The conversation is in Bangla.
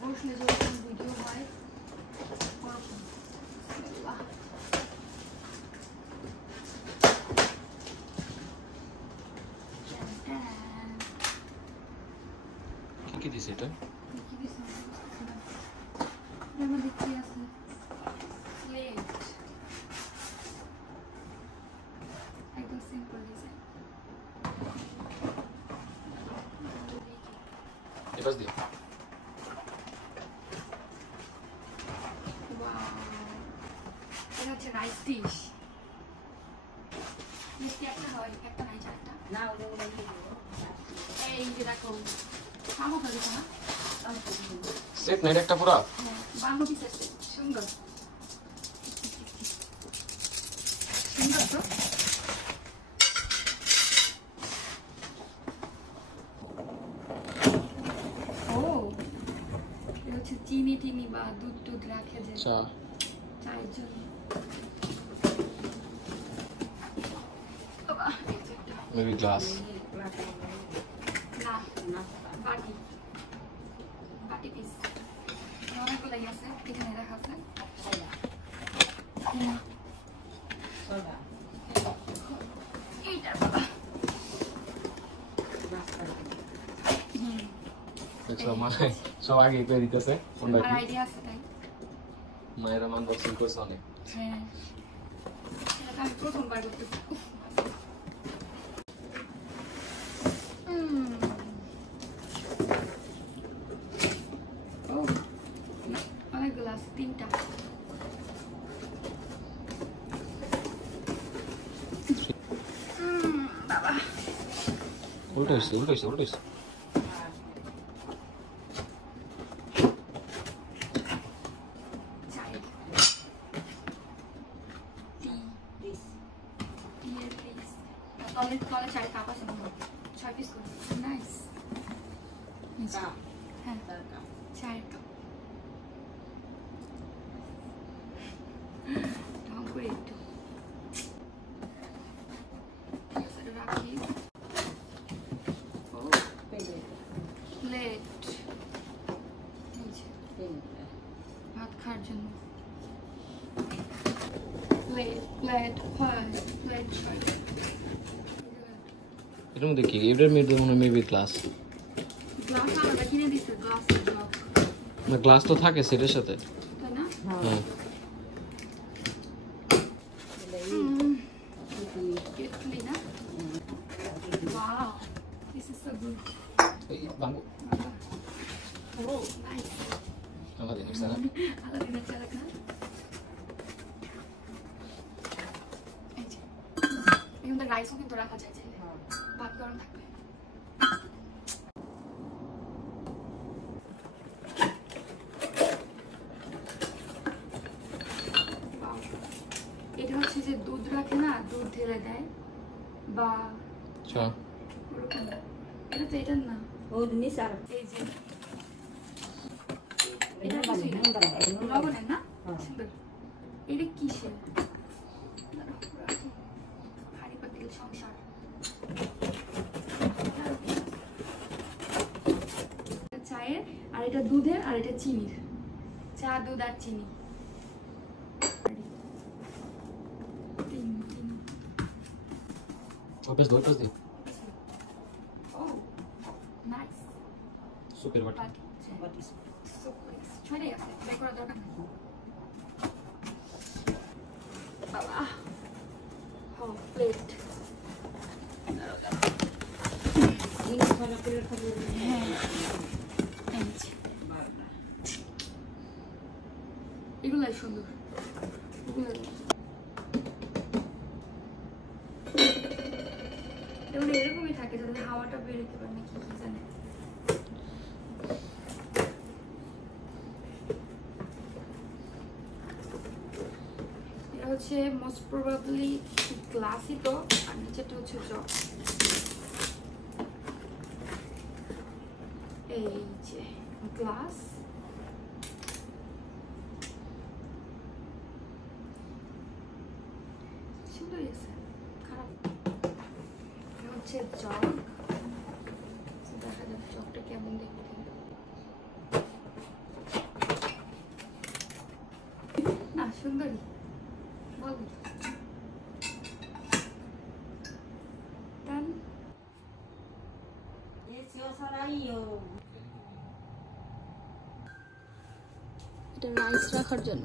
বসলে যখন ভিডিও হয় ওরকম। কি দিছে এটা? কি দিছে? এর মধ্যে কি আছে? প্লেট। একদম সিম্পল ডিজাইন। এবারে দিও। এটা হচ্ছে রাইস ডিশ। মিষ্টি একটা হয়, একটা নাই চারটা। না, এই যে দেখো খাবো খালি না সেট নাই একটা পুরো? হ্যাঁ, বাংলা পিস আছে, সুন্দর সুন্দর তো। ও এটা হচ্ছে চিনি টিনি বা দুধ টুধ রাখে যে চায়ের জন্য। Maybe glass. না, বাটি বাটি পিস অনেকগুলো আছে এখানে রাখা আছে। এইটার বাবা দেখছো মানে সব আগে করে দিতেছে। আর আইডিয়া আছে তাই মায়ের আনবক্সিং করছে অনেক। হ্যাঁ এটা আমি প্রথমবার করতেছি। অনেকগুলো আছে, তিনটা। বাবা উল্টাইছে। তলে 4 কাপ আছে, 6 পিস করে। নাইস। হ্যাঁ 4 কাপ ঢং করে একটু রাখি। ও প্লেট ভাত খাওয়ার জন্য। প্লেট ছয়। এর মধ্যে কি? এটার মধ্যে মনে হয় মেবি গ্লাস। গ্লাস আলাদা কিনে দিছে, গ্লাস জগ। না গ্লাস তো থাকে সেটার সাথে, তাই না? হ্যাঁ। কেটলি না? Wow, this is so good. এই বাঙ্গো Oh, nice. আমাদের নিছানা আলাদিনের চালাক না? এই যে এখানে রাইসও কিন্তু রাখা যায় চাইলে, ভাত গরম থাকবে। এটা হচ্ছে যে দুধ রাখে না, দুধ ঢেলে দেয় বা ওরকম। এটা তো এটার না, এই যে এটা লবণের না, সুন্দর। এটা কিসের? হাড়ি পাতিল সংসার। চায়ের, আর এটা দুধের, আর এটা চিনির। চা, দুধ আর চিনি। Opes di. Oh, nice. Super bata. ছড়ে আছে, বের করার দরকার নেই। বাবা প্লেট। হ্যাঁ এগুলাই সুন্দর। এগুলো এরকমই থাকে যাতে হাওয়াটা বেরোতে পারে নাকি কি জানে। এটা হচ্ছে মোস্ট প্রবাবলি গ্লাসই তো, আর নিচেটা হচ্ছে জগ। এই যে গ্লাস, সুন্দর আছে, খারাপ হচ্ছে জগ। দেখা যাক জগটা কেমন দেখতে। সুন্দরী বল টান এটা রাইস রাখার জন্য